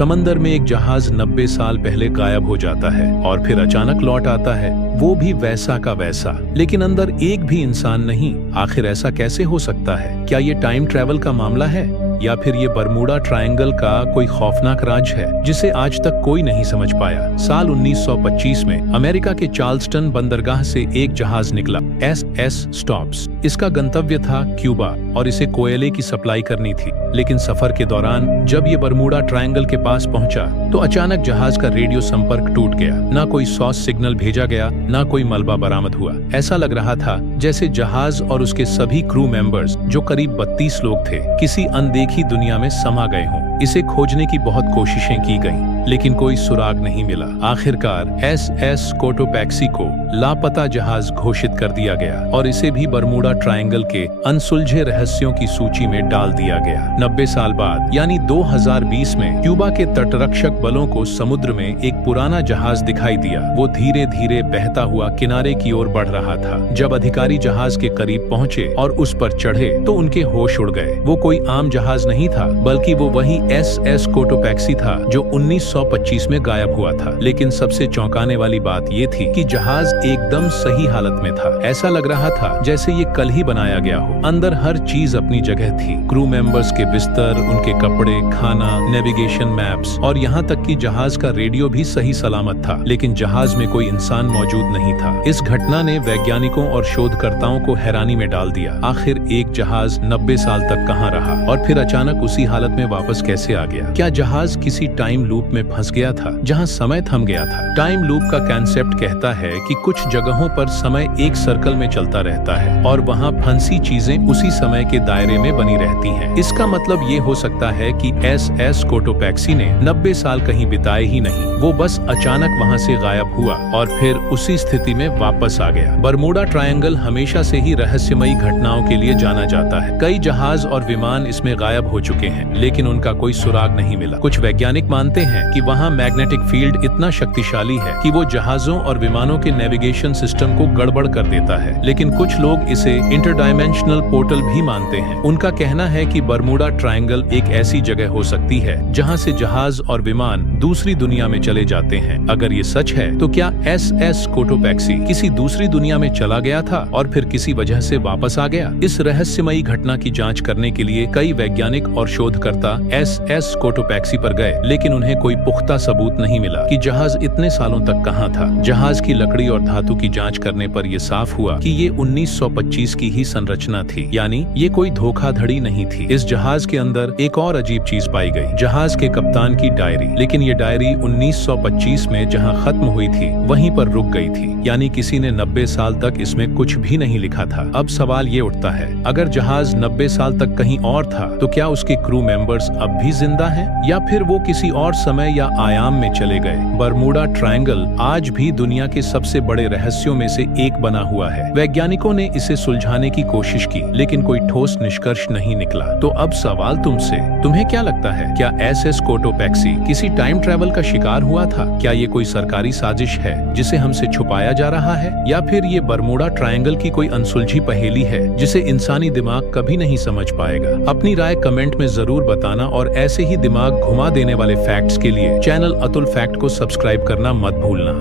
समंदर में एक जहाज 90 साल पहले गायब हो जाता है और फिर अचानक लौट आता है, वो भी वैसा का वैसा, लेकिन अंदर एक भी इंसान नहीं। आखिर ऐसा कैसे हो सकता है? क्या ये टाइम ट्रैवल का मामला है या फिर ये बरमूडा ट्रायंगल का कोई खौफनाक राज है जिसे आज तक कोई नहीं समझ पाया? साल 1925 में अमेरिका के चार्ल्सटन बंदरगाह से एक जहाज निकला, SS स्टॉप्स। इसका गंतव्य था क्यूबा और इसे कोयले की सप्लाई करनी थी। लेकिन सफर के दौरान जब ये बरमूडा ट्रायंगल के पास पहुंचा तो अचानक जहाज का रेडियो संपर्क टूट गया। ना कोई सॉस सिग्नल भेजा गया, ना कोई मलबा बरामद हुआ। ऐसा लग रहा था जैसे जहाज और उसके सभी क्रू मेंबर्स, जो करीब 32 लोग थे, किसी अनदेखी दुनिया में समा गए हों। इसे खोजने की बहुत कोशिशें की गईं, लेकिन कोई सुराग नहीं मिला। आखिरकार SS कोटोपैक्सी को लापता जहाज घोषित कर दिया गया और इसे भी बरमूडा ट्रायंगल के अनसुलझे रहस्यों की सूची में डाल दिया गया। 90 साल बाद यानी 2020 में क्यूबा के तटरक्षक बलों को समुद्र में एक पुराना जहाज दिखाई दिया। वो धीरे धीरे बहता हुआ किनारे की ओर बढ़ रहा था। जब अधिकारी जहाज के करीब पहुंचे और उस पर चढ़े तो उनके होश उड़ गए। वो कोई आम जहाज नहीं था, बल्कि वो वही SS कोटोपैक्सी था जो 1925 में गायब हुआ था। लेकिन सबसे चौंकाने वाली बात ये थी कि जहाज एकदम सही हालत में था। ऐसा लग रहा था जैसे ये कल ही बनाया गया हो। अंदर हर चीज अपनी जगह थी। क्रू मेंबर्स के बिस्तर, उनके कपड़े, खाना, नेविगेशन मैप्स और यहाँ तक कि जहाज का रेडियो भी सही सलामत था। लेकिन जहाज में कोई इंसान मौजूद नहीं था। इस घटना ने वैज्ञानिकों और शोधकर्ताओं को हैरानी में डाल दिया। आखिर एक जहाज 90 साल तक कहाँ रहा और फिर अचानक उसी हालत में वापस कैसे आ गया? क्या जहाज किसी टाइम लूप में फंस गया था जहाँ समय थम गया था? टाइम लूप का कॉन्सेप्ट कहता है कि कुछ जगहों पर समय एक सर्कल में चलता रहता है और वहाँ फंसी चीजें उसी समय के दायरे में बनी रहती हैं। इसका मतलब ये हो सकता है कि SS कोटोपैक्सी ने 90 साल कहीं बिताए ही नहीं, वो बस अचानक वहाँ से गायब हुआ और फिर उसी स्थिति में वापस आ गया। बरमूडा ट्रायंगल हमेशा से ही रहस्यमयी घटनाओं के लिए जाना जाता है। कई जहाज और विमान इसमें गायब हो चुके हैं, लेकिन उनका कोई सुराग नहीं मिला। कुछ वैज्ञानिक मानते हैं कि वहाँ मैग्नेटिक फील्ड इतना शक्तिशाली है कि वो जहाजों और विमानों के नेविगेशन सिस्टम को गड़बड़ कर देता है। लेकिन कुछ लोग इसे इंटरडायमेंशनल पोर्टल भी मानते हैं। उनका कहना है कि बरमूडा ट्रायंगल एक ऐसी जगह हो सकती है जहाँ से जहाज और विमान दूसरी दुनिया में चले जाते हैं। अगर ये सच है तो क्या SS कोटोपैक्सी किसी दूसरी दुनिया में चला गया था और फिर किसी वजह से वापस आ गया? इस रहस्यमयी घटना की जांच करने के लिए कई वैज्ञानिक और शोधकर्ता SS कोटोपैक्सी पर गए, लेकिन उन्हें कोई पुख्ता सबूत नहीं मिला कि जहाज इतने सालों तक कहाँ था। जहाज की लकड़ी और धातु की जांच करने पर यह साफ हुआ कि ये 1925 की ही संरचना थी, यानी ये कोई धोखाधड़ी नहीं थी। इस जहाज के अंदर एक और अजीब चीज पाई गई, जहाज के कप्तान की डायरी। लेकिन ये डायरी 1925 में जहां खत्म हुई थी वहीं पर रुक गई थी, यानी किसी ने 90 साल तक इसमें कुछ भी नहीं लिखा था। अब सवाल ये उठता है, अगर जहाज 90 साल तक कहीं और था तो क्या उसके क्रू मेंबर्स अब भी जिंदा हैं या फिर वो किसी और समय या आयाम में चले गए? बरमूडा ट्रायंगल आज भी दुनिया के सबसे बड़े रहस्यों में से एक बना हुआ है। वैज्ञानिकों ने इसे सुलझाने की कोशिश की, लेकिन कोई ठोस निष्कर्ष नहीं निकला। तो अब सवाल तुमसे, तुम्हें क्या लगता है, क्या SS कोटोपैक्सी किसी टाइम ट्रैवल का शिकार हुआ था? क्या ये कोई सरकारी साजिश है जिसे हमसे छुपाया जा रहा है, या फिर ये बरमूडा ट्रायंगल की कोई अनसुलझी पहेली है जिसे इंसानी दिमाग कभी नहीं समझ पाएगा? अपनी राय कमेंट में जरूर बताना और ऐसे ही दिमाग घुमा देने वाले फैक्ट्स के लिए चैनल अतुल फैक्ट को सब्सक्राइब करना मत भूलना।